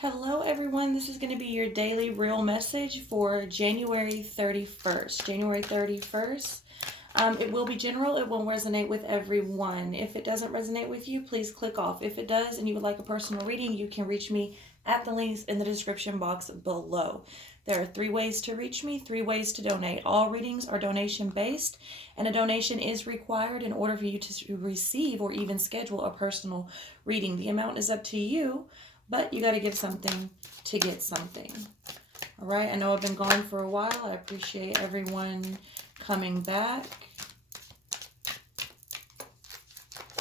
Hello everyone, this is going to be your daily real message for January 31st. January 31st. It will be general, it won't resonate with everyone. If it doesn't resonate with you, please click off. If it does and you would like a personal reading, you can reach me at the links in the description box below. There are 3 ways to reach me, 3 ways to donate. All readings are donation based, and a donation is required in order for you to receive or even schedule a personal reading. The amount is up to you, but you got to give something to get something. All right, I know I've been gone for a while. I appreciate everyone coming back.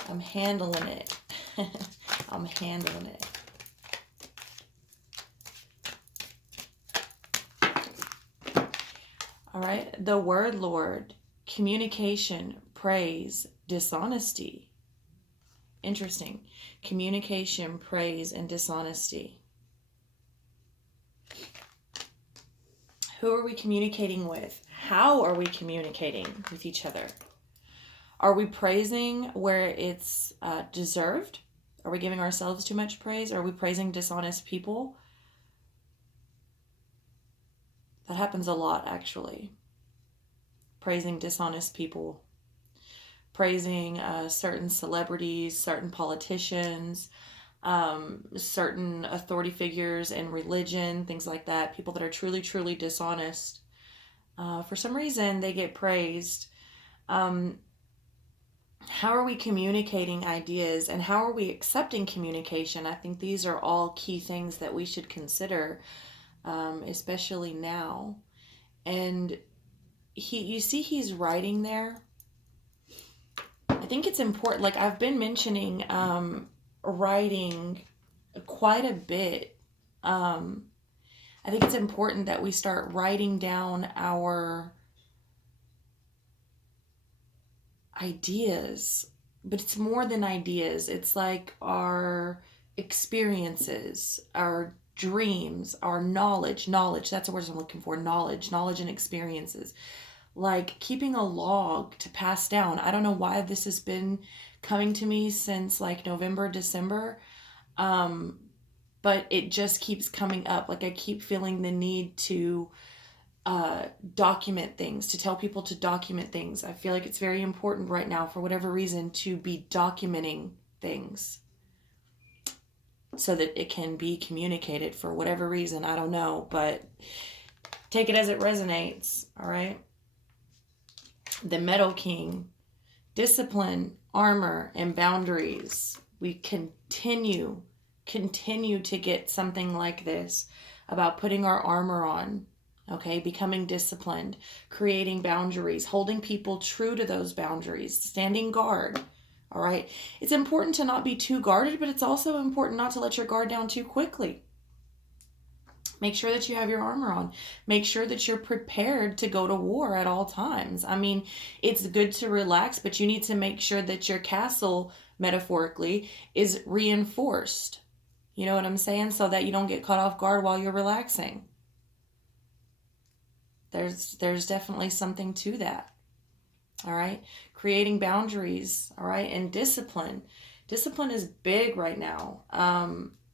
I'm handling it. I'm handling it. All right, the word Lord, communication, praise, dishonesty. Interesting. Communication, praise, and dishonesty. Who are we communicating with? How are we communicating with each other? Are we praising where it's deserved? Are we giving ourselves too much praise? Are we praising dishonest people? That happens a lot, actually. Praising dishonest people. Praising certain celebrities, certain politicians, certain authority figures in religion, things like that. People that are truly, truly dishonest. For some reason, they get praised. How are we communicating ideas, and how are we accepting communication? I think these are all key things that we should consider, especially now. And you see he's writing there. I think it's important, like I've been mentioning writing quite a bit. I think it's important that we start writing down our ideas, but it's more than ideas. It's like our experiences, our dreams, our knowledge, that's the word I'm looking for, knowledge and experiences. Like keeping a log to pass down. I don't know why this has been coming to me since like November, December, but it just keeps coming up. Like I keep feeling the need to document things, to tell people to document things. I feel like it's very important right now, for whatever reason, to be documenting things so that it can be communicated for whatever reason. I don't know, but take it as it resonates. All right. The Metal King, discipline, armor, and boundaries. We continue to get something like this about putting our armor on. Okay, becoming disciplined, creating boundaries, holding people true to those boundaries, standing guard. All right, it's important to not be too guarded, but it's also important not to let your guard down too quickly. Make sure that you have your armor on. Make sure that you're prepared to go to war at all times. I mean, it's good to relax, but you need to make sure that your castle, metaphorically, is reinforced. You know what I'm saying? So that you don't get caught off guard while you're relaxing. There's definitely something to that. All right. Creating boundaries. All right. And discipline. Discipline is big right now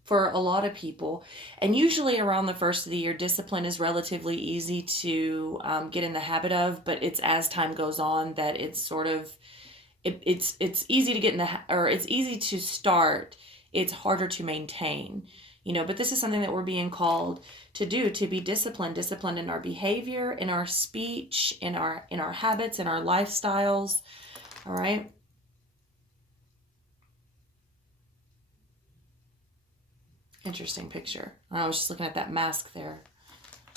for a lot of people. And usually around the first of the year, discipline is relatively easy to get in the habit of. But it's as time goes on that it's sort of, it's easy to get in it's easy to start. It's harder to maintain. You know, but this is something that we're being called to do, to be disciplined in our behavior, in our speech, in our habits, in our lifestyles. All right. Interesting picture. I was just looking at that mask there.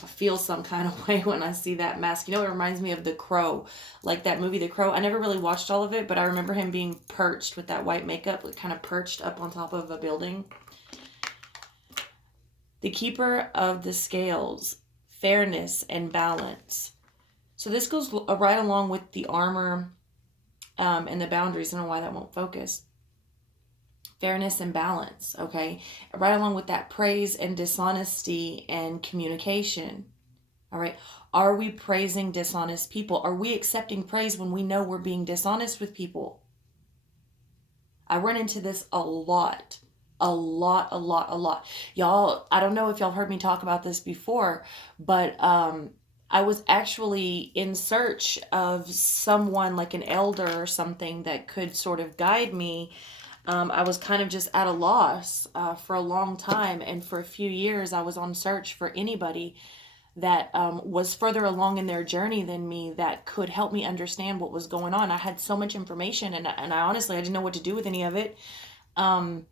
I feel some kind of way when I see that mask. You know, it reminds me of The Crow, like that movie, The Crow. I never really watched all of it, but I remember him being perched with that white makeup, like kind of perched up on top of a building. The keeper of the scales, fairness and balance. So this goes right along with the armor and the boundaries. I don't know why that won't focus. Fairness and balance, okay? Right along with that, praise and dishonesty and communication. All right. Are we praising dishonest people? Are we accepting praise when we know we're being dishonest with people? I run into this a lot. A lot, a lot, a lot. Y'all, I don't know if y'all heard me talk about this before, but I was actually in search of someone like an elder or something that could sort of guide me. I was kind of just at a loss for a long time, and for a few years, I was on search for anybody that was further along in their journey than me that could help me understand what was going on. I had so much information, and I honestly I didn't know what to do with any of it. Um,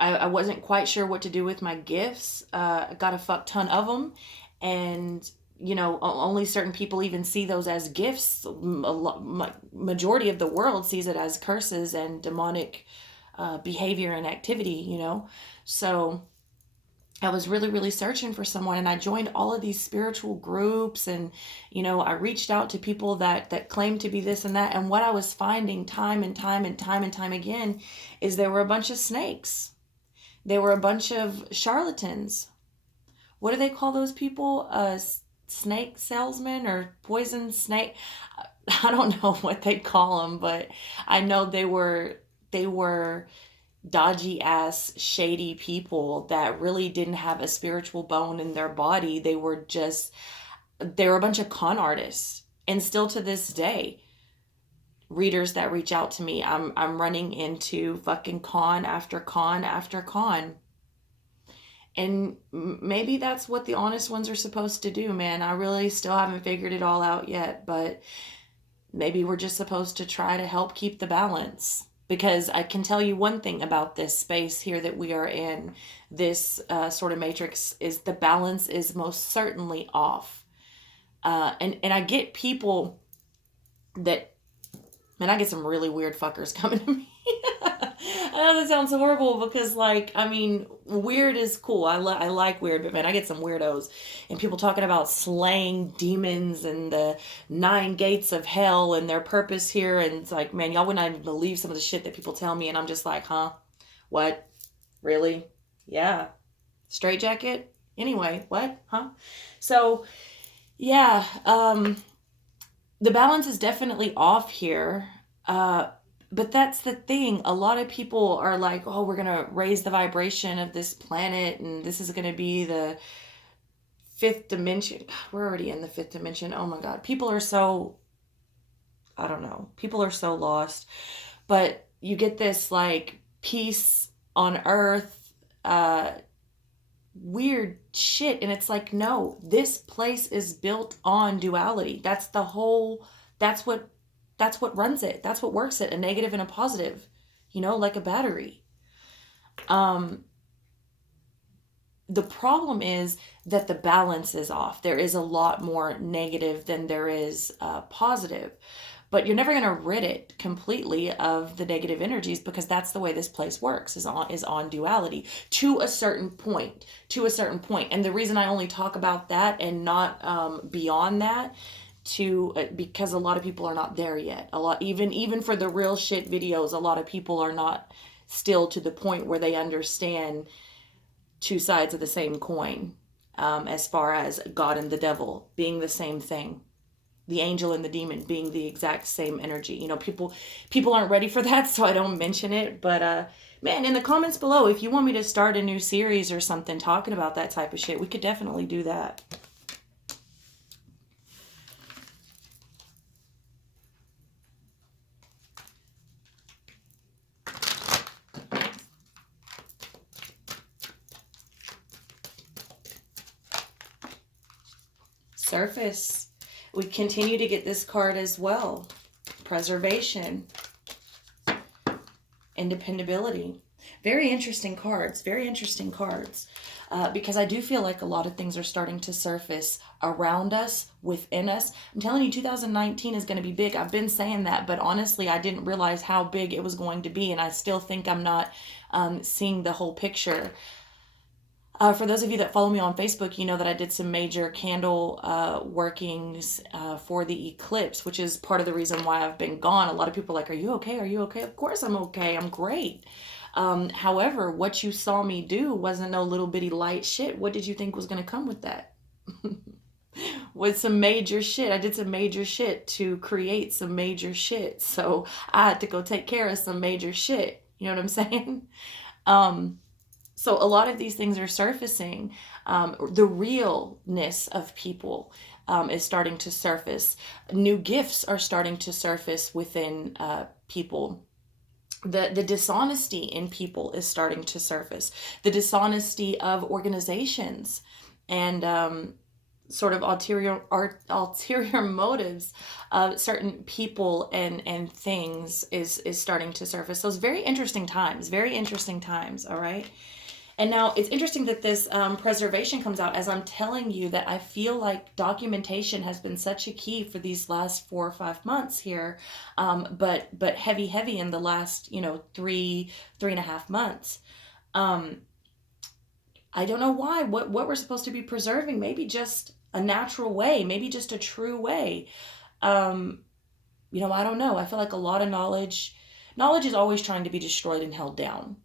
I wasn't quite sure what to do with my gifts. I got a fuck ton of them, and only certain people even see those as gifts. Majority of the world sees it as curses and demonic behavior and activity. So I was really, really searching for someone, and I joined all of these spiritual groups, and I reached out to people that claimed to be this and that. And what I was finding time and time and time and time again is there were a bunch of snakes. They were a bunch of charlatans. What do they call those people? Snake salesmen or poison snake? I don't know what they call them, but I know they were dodgy ass shady people that really didn't have a spiritual bone in their body. They were a bunch of con artists. And still to this day, readers that reach out to me, I'm running into fucking con after con after con. And maybe that's what the honest ones are supposed to do, man. I really still haven't figured it all out yet, but maybe we're just supposed to try to help keep the balance. Because I can tell you one thing about this space here that we are in, this sort of matrix, is the balance is most certainly off. And I get people that, man, I get some really weird fuckers coming to me. I know that sounds horrible because, like, I mean, weird is cool. I like weird, but man, I get some weirdos. And people talking about slaying demons and the 9 gates of hell and their purpose here. And it's like, man, y'all wouldn't even believe some of the shit that people tell me. And I'm just like, huh? What? Really? Yeah. Straight jacket? Anyway, what? Huh? So, yeah, the balance is definitely off here. But that's the thing. A lot of people are like, oh, we're going to raise the vibration of this planet, and this is going to be the 5th dimension. We're already in the 5th dimension. Oh my God. People are so, I don't know. People are so lost. But you get this like peace on earth, weird shit. And it's like, no, this place is built on duality. That's what runs it. That's what works it. A negative and a positive, like a battery. The problem is that the balance is off. There is a lot more negative than there is positive. But you're never going to rid it completely of the negative energies because that's the way this place works, is on duality to a certain point. And the reason I only talk about that and not beyond that, because a lot of people are not there yet. Even for the real shit videos, a lot of people are not still to the point where they understand 2 sides of the same coin, as far as God and the devil being the same thing, the angel and the demon being the exact same energy. People aren't ready for that, so I don't mention it. But man, in the comments below, if you want me to start a new series or something talking about that type of shit, we could definitely do that. Surface. We continue to get this card as well. Preservation. Independability. Very interesting cards. Very interesting cards. Because I do feel like a lot of things are starting to surface around us, within us. I'm telling you, 2019 is going to be big. I've been saying that, but honestly, I didn't realize how big it was going to be, and I still think I'm not seeing the whole picture. For those of you that follow me on Facebook, you know that I did some major candle workings for the eclipse, which is part of the reason why I've been gone. A lot of people are like, are you okay? Are you okay? Of course I'm okay. I'm great. However, what you saw me do wasn't no little bitty light shit. What did you think was going to come with that? With some major shit. I did some major shit to create some major shit. So I had to go take care of some major shit. You know what I'm saying? So a lot of these things are surfacing. The realness of people is starting to surface. New gifts are starting to surface within people. The dishonesty in people is starting to surface. The dishonesty of organizations and sort of ulterior motives of certain people and things is starting to surface. So it's very interesting times. Very interesting times. All right. And now it's interesting that this preservation comes out as I'm telling you that I feel like documentation has been such a key for these last 4 or 5 months here, but heavy in the last 3.5 months. I don't know why. What we're supposed to be preserving? Maybe just a natural way. Maybe just a true way. I don't know. I feel like a lot of knowledge is always trying to be destroyed and held down.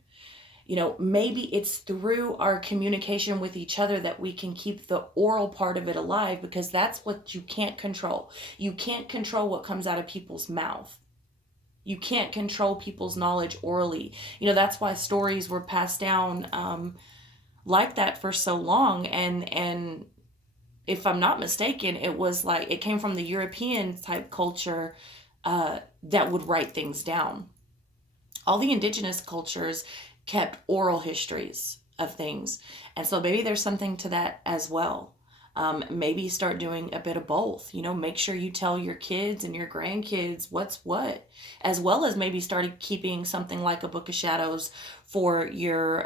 Maybe it's through our communication with each other that we can keep the oral part of it alive, because that's what you can't control. You can't control what comes out of people's mouth. You can't control people's knowledge orally. That's why stories were passed down like that for so long. And if I'm not mistaken, it was like it came from the European type culture that would write things down. All the indigenous cultures kept oral histories of things. And so maybe there's something to that as well. Maybe start doing a bit of both. Make sure you tell your kids and your grandkids what's what, as well as maybe start keeping something like a book of shadows for your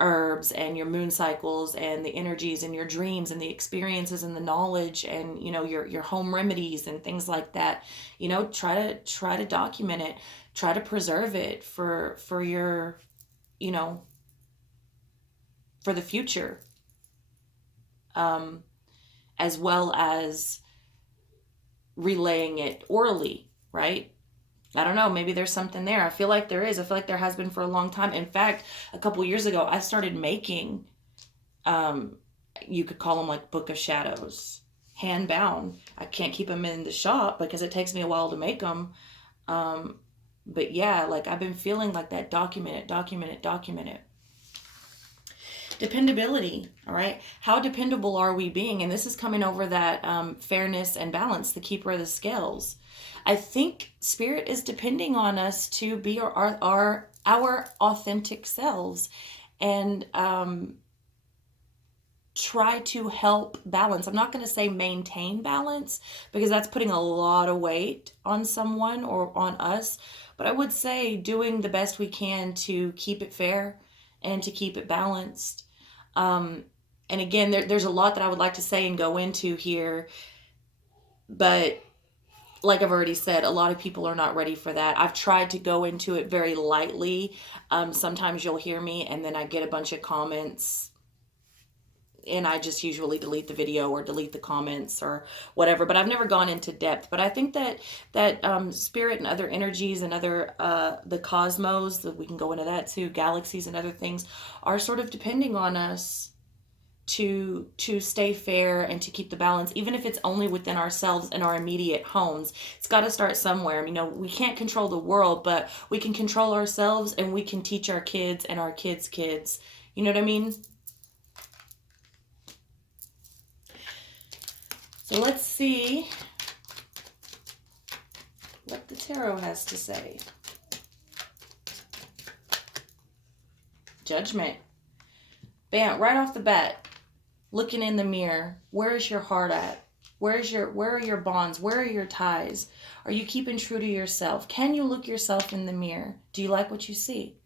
herbs and your moon cycles and the energies and your dreams and the experiences and the knowledge and your home remedies and things like that. Try to document it, try to preserve it for your for the future, as well as relaying it orally, right? I don't know, maybe there's something there. I feel like there is. I feel like there has been for a long time. In fact, a couple years ago, I started making, you could call them like Book of Shadows, hand bound. I can't keep them in the shop because it takes me a while to make them. But yeah, like I've been feeling like that. Document it. Dependability, all right? How dependable are we being? And this is coming over that fairness and balance, the keeper of the scales. I think Spirit is depending on us to be our authentic selves and try to help balance. I'm not going to say maintain balance because that's putting a lot of weight on someone or on us, but I would say doing the best we can to keep it fair and to keep it balanced. And again, there's a lot that I would like to say and go into here, but like I've already said, a lot of people are not ready for that. I've tried to go into it very lightly. Sometimes you'll hear me and then I get a bunch of comments and I just usually delete the video or delete the comments or whatever, but I've never gone into depth. But I think that spirit and other energies and other the cosmos, that we can go into that too, galaxies and other things, are sort of depending on us to stay fair and to keep the balance, even if it's only within ourselves and our immediate homes. It's got to start somewhere. We can't control the world, but we can control ourselves, and we can teach our kids and our kids' kids. You know what I mean? So let's see what the tarot has to say. Judgment. Bam, right off the bat. Looking in the mirror, where is your heart at? Where are your bonds? Where are your ties? Are you keeping true to yourself? Can you look yourself in the mirror? Do you like what you see?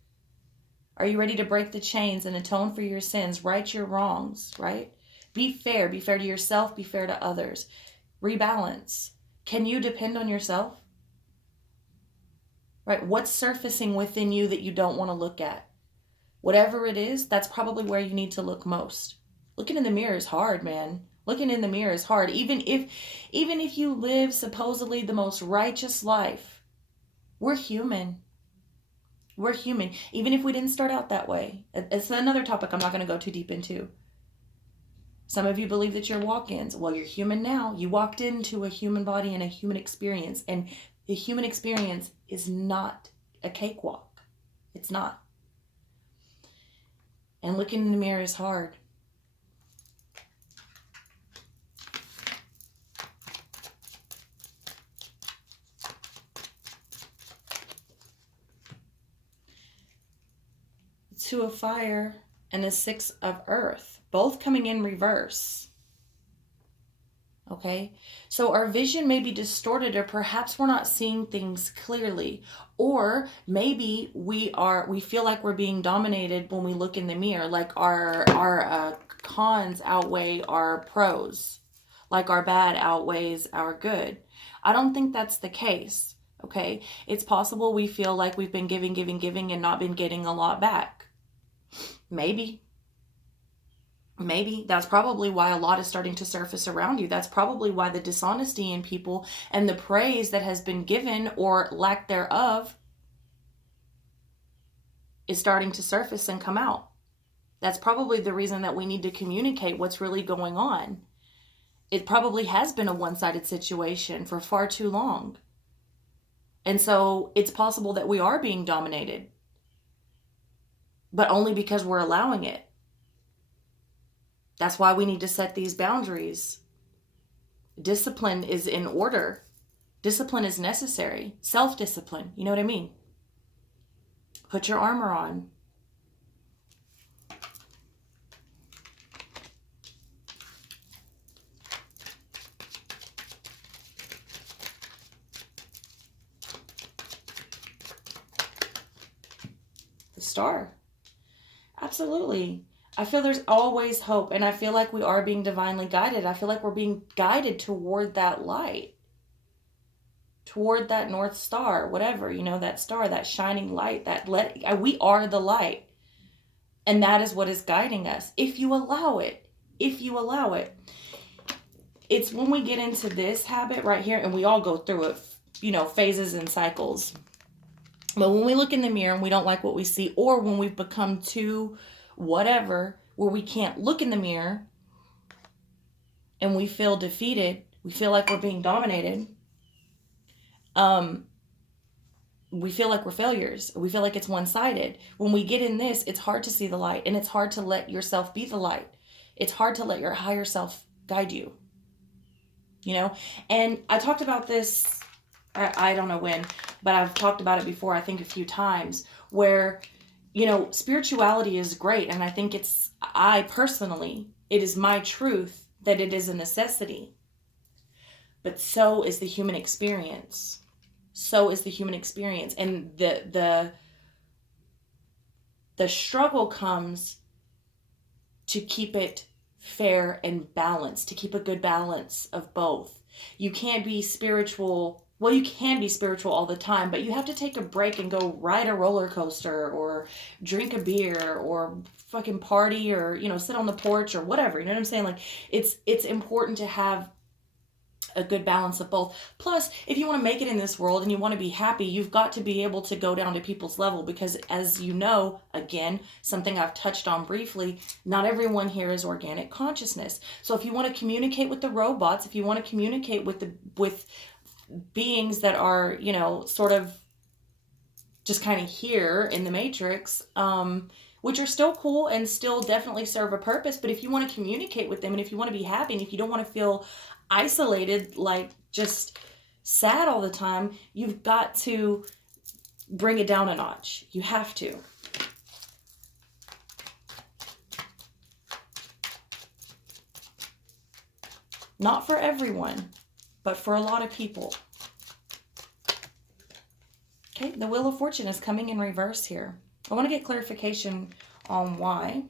Are you ready to break the chains and atone for your sins? Right your wrongs, right? Be fair to yourself, be fair to others. Rebalance. Can you depend on yourself? Right? What's surfacing within you that you don't want to look at? Whatever it is, that's probably where you need to look most. Looking in the mirror is hard, man. Looking in the mirror is hard. Even if you live supposedly the most righteous life, we're human. We're human. Even if we didn't start out that way. It's another topic I'm not going to go too deep into. Some of you believe that you're walk-ins. Well, you're human now. You walked into a human body and a human experience. And the human experience is not a cakewalk. It's not. And looking in the mirror is hard. Two of fire and the 6 of earth, both coming in reverse. Okay, so our vision may be distorted, or perhaps we're not seeing things clearly, or maybe we feel like we're being dominated when we look in the mirror, like our cons outweigh our pros, like our bad outweighs our good. I don't think that's the case. Okay, it's possible we feel like we've been giving and not been getting a lot back. Maybe that's probably why a lot is starting to surface around you. That's probably why the dishonesty in people and the praise that has been given or lack thereof is starting to surface and come out. That's probably the reason that we need to communicate what's really going on. It probably has been a one-sided situation for far too long. And so it's possible that we are being dominated, but only because we're allowing it. That's why we need to set these boundaries. Discipline is in order. Discipline is necessary. Self-discipline, you know what I mean? Put your armor on. The star. Absolutely. I feel there's always hope, and I feel like we are being divinely guided. I feel like we're being guided toward that light, toward that North Star, whatever, that star, that shining light, we are the light. And that is what is guiding us, if you allow it. If you allow it. It's when we get into this habit right here, and we all go through it, phases and cycles. But when we look in the mirror and we don't like what we see, or when we've become too whatever, where we can't look in the mirror and we feel defeated, we feel like we're being dominated, we feel like we're failures, we feel like it's one-sided. When we get in this, it's hard to see the light, and it's hard to let yourself be the light. It's hard to let your higher self guide you, and I talked about this, I don't know when, but I've talked about it before, I think a few times, where spirituality is great. And I think it is my truth that it is a necessity. But so is the human experience. So is the human experience. And the struggle comes to keep it fair and balanced, to keep a good balance of both. You can't be spiritual. Well, you can be spiritual all the time, but you have to take a break and go ride a roller coaster, or drink a beer, or fucking party, or, sit on the porch, or whatever. You know what I'm saying? Like, it's important to have a good balance of both. Plus, if you want to make it in this world and you want to be happy, you've got to be able to go down to people's level, because as you know, again, something I've touched on briefly, not everyone here is organic consciousness. So if you want to communicate with the robots, if you want to communicate with beings that are, sort of just kind of here in the matrix, which are still cool and still definitely serve a purpose. But if you want to communicate with them, and if you want to be happy, and if you don't want to feel isolated, like just sad all the time, you've got to bring it down a notch. You have to. Not for everyone, but for a lot of people. Okay, the Wheel of Fortune is coming in reverse here. I want to get clarification on why.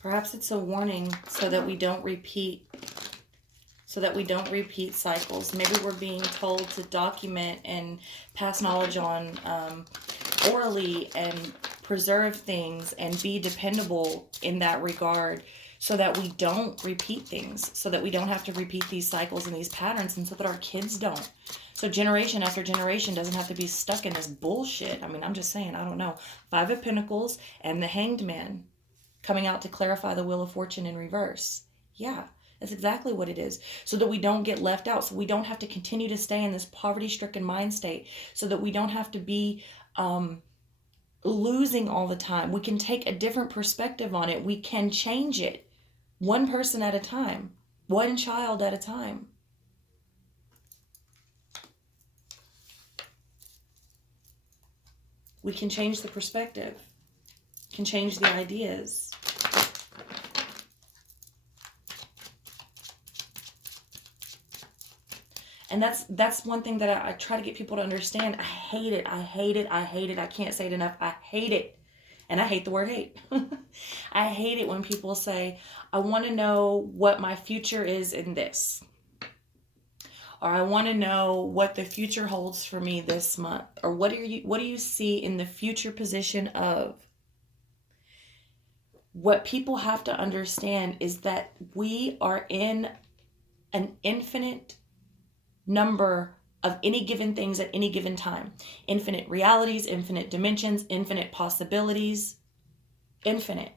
Perhaps it's a warning so that we don't repeat cycles. Maybe we're being told to document and pass knowledge on orally and preserve things and be dependable in that regard, so that we don't repeat things, so that we don't have to repeat these cycles and these patterns, and so that our kids don't. So generation after generation doesn't have to be stuck in this bullshit. I mean, I'm just saying, I don't know. 5 of Pentacles and the Hanged Man coming out to clarify the Wheel of Fortune in reverse. Yeah, that's exactly what it is. So that we don't get left out. So we don't have to continue to stay in this poverty-stricken mind state. So that we don't have to be losing all the time. We can take a different perspective on it. We can change it one person at a time, one child at a time. We can change the perspective, can change the ideas. And that's one thing that I try to get people to understand. I hate it. I hate it. I hate it. I can't say it enough. I hate it. And I hate the word hate. I hate it when people say, I want to know what my future is in this. Or I want to know what the future holds for me this month. Or what do you see in the future position of? What people have to understand is that we are in an infinite number of any given things at any given time. Infinite realities, infinite dimensions, infinite possibilities, infinite.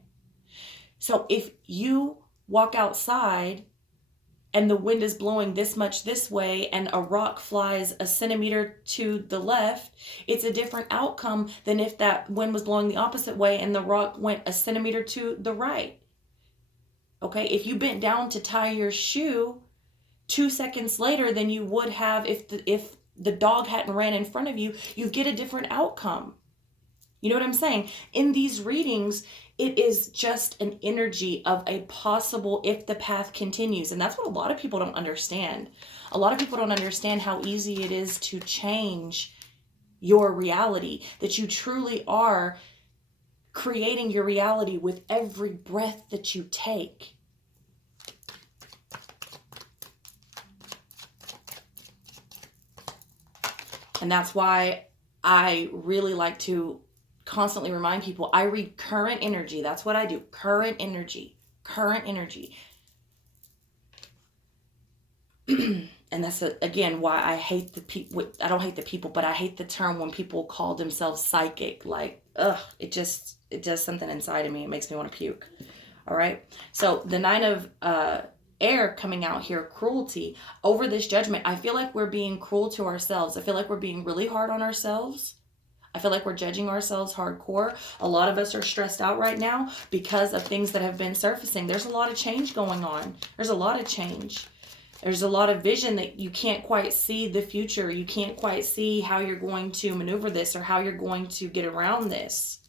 So if you walk outside and the wind is blowing this much this way and a rock flies a centimeter to the left, it's a different outcome than if that wind was blowing the opposite way and the rock went a centimeter to the right. Okay, if you bent down to tie your shoe 2 seconds later than you would have if the dog hadn't ran in front of you, you get a different outcome. You know what I'm saying? In these readings, it is just an energy of a possible if the path continues. And that's what a lot of people don't understand. A lot of people don't understand how easy it is to change your reality, that you truly are creating your reality with every breath that you take. And that's why I really like to constantly remind people, I read current energy. That's what I do. Current energy. Current energy. And that's, again, why I hate the people. I don't hate the people, but I hate the term when people call themselves psychic. Like, it does something inside of me. It makes me want to puke. All right. So the Nine of air coming out here, cruelty over this judgment. I feel like we're being cruel to ourselves. I feel like we're being really hard on ourselves. I feel like we're judging ourselves hardcore. A lot of us are stressed out right now because of things that have been surfacing. There's a lot of change going on. There's a lot of change. There's a lot of vision that you can't quite see the future. You can't quite see how you're going to maneuver this or how you're going to get around this.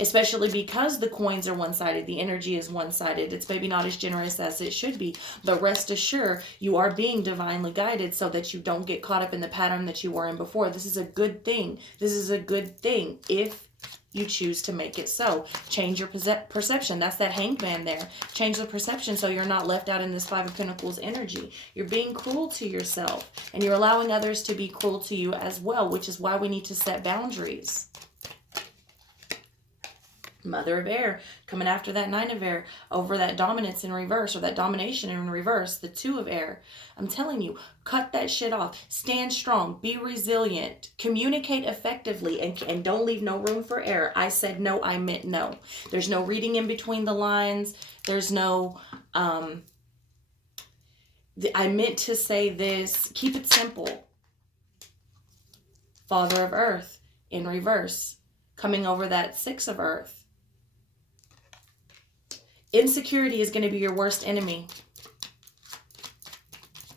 Especially because the coins are one-sided, the energy is one-sided. It's maybe not as generous as it should be, but rest assured, you are being divinely guided so that you don't get caught up in the pattern that you were in before. This is a good thing. This is a good thing if you choose to make it so. Change your perception. That's that Hanged Man there. Change the perception so you're not left out in this Five of Pentacles energy. You're being cruel to yourself, and you're allowing others to be cruel to you as well, which is why we need to set boundaries. Mother of air coming after that Nine of air over that dominance in reverse or that domination in reverse, the Two of air. I'm telling you, cut that shit off. Stand strong. Be resilient. Communicate effectively and don't leave no room for error. I said no, I meant no. There's no reading in between the lines. There's no, I meant to say this. Keep it simple. Father of earth in reverse coming over that Six of earth. Insecurity is going to be your worst enemy.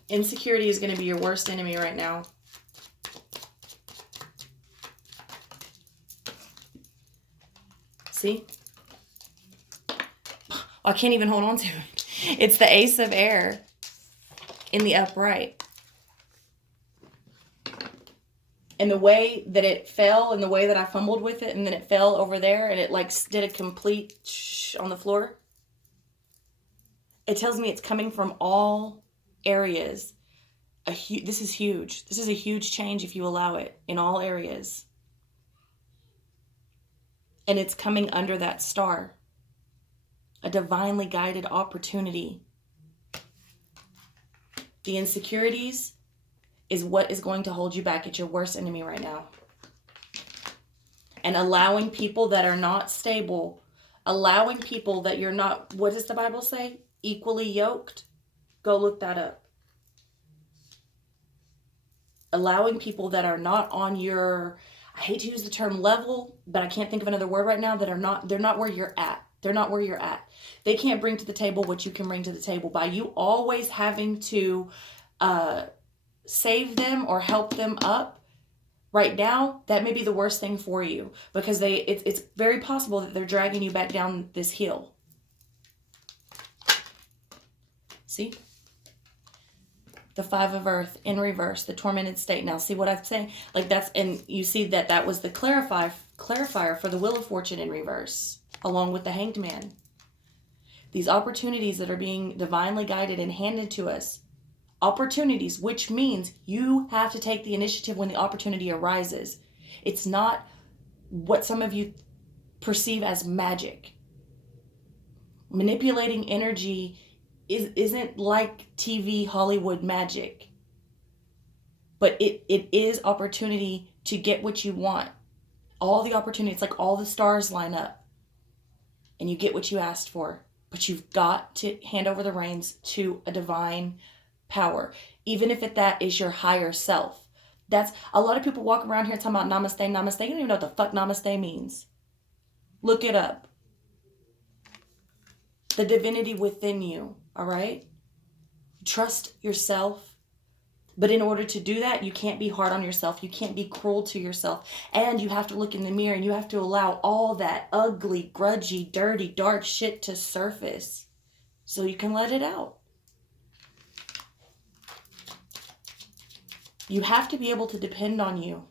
Insecurity is going to be your worst enemy right now. See? I can't even hold on to it. It's the Ace of air in the upright. And the way that it fell and the way that I fumbled with it and then it fell over there and it like did a complete on the floor. It tells me it's coming from all areas. This is huge. This is a huge change if you allow it in all areas. And it's coming under that star. A divinely guided opportunity. The insecurities is what is going to hold you back. It's your worst enemy right now. And allowing people that are not stable, allowing people that you're not, what does the Bible say? equally yoked, go look that up. Allowing people that are not on your, I hate to use the term level, but I can't think of another word right now, that are not, they're not where you're at. They're not where you're at. They can't bring to the table what you can bring to the table. By you always having to save them or help them up right now, that may be the worst thing for you, because it's very possible that they're dragging you back down this hill. See? The Five of Earth in reverse, the tormented state. Now, see what I'm saying? Like that's, and you see that that was the clarifier for the Wheel of Fortune in reverse, along with the Hanged Man. These opportunities that are being divinely guided and handed to us. Opportunities, which means you have to take the initiative when the opportunity arises. It's not what some of you perceive as magic. Manipulating energy isn't like TV Hollywood magic, but it is opportunity to get what you want. All the opportunities, like all the stars line up and you get what you asked for, but you've got to hand over the reins to a divine power, even if that is your higher self. That's a lot of people walk around here talking about namaste, namaste. You don't even know what the fuck namaste means. Look it up. The divinity within you. All right? Trust yourself. But in order to do that, you can't be hard on yourself. You can't be cruel to yourself. And you have to look in the mirror and you have to allow all that ugly, grudgy, dirty, dark shit to surface so you can let it out. You have to be able to depend on you,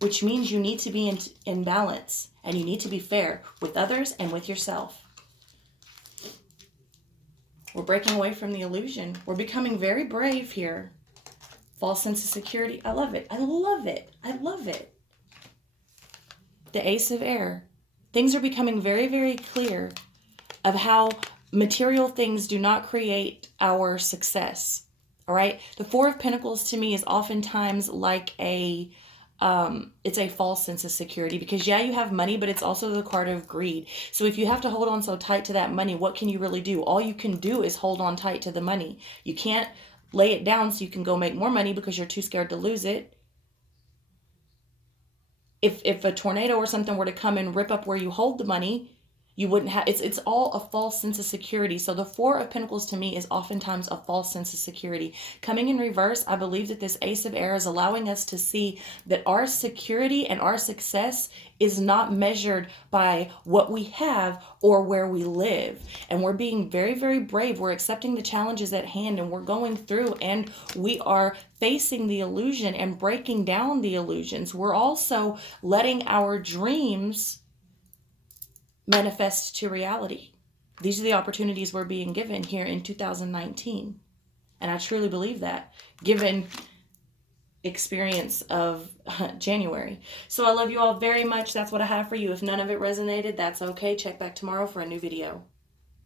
which means you need to be in balance, and you need to be fair with others and with yourself. We're breaking away from the illusion. We're becoming very brave here. False sense of security. I love it. I love it. I love it. The Ace of Air. Things are becoming very, very clear of how material things do not create our success. All right. The Four of Pentacles to me is oftentimes like it's a false sense of security, because yeah, you have money, but it's also the card of greed. So if you have to hold on so tight to that money, what can you really do? All you can do is hold on tight to the money. You can't lay it down so you can go make more money because you're too scared to lose it. If a tornado or something were to come and rip up where you hold the money, you wouldn't have, it's all a false sense of security. So the Four of Pentacles to me is oftentimes a false sense of security. Coming in reverse, I believe that this Ace of Air is allowing us to see that our security and our success is not measured by what we have or where we live. And we're being very, very brave. We're accepting the challenges at hand, and we're going through, and we are facing the illusion and breaking down the illusions. We're also letting our dreams manifest to reality. These are the opportunities we're being given here in 2019. And I truly believe that, given experience of January. So I love you all very much. That's what I have for you. If none of it resonated, that's okay. Check back tomorrow for a new video.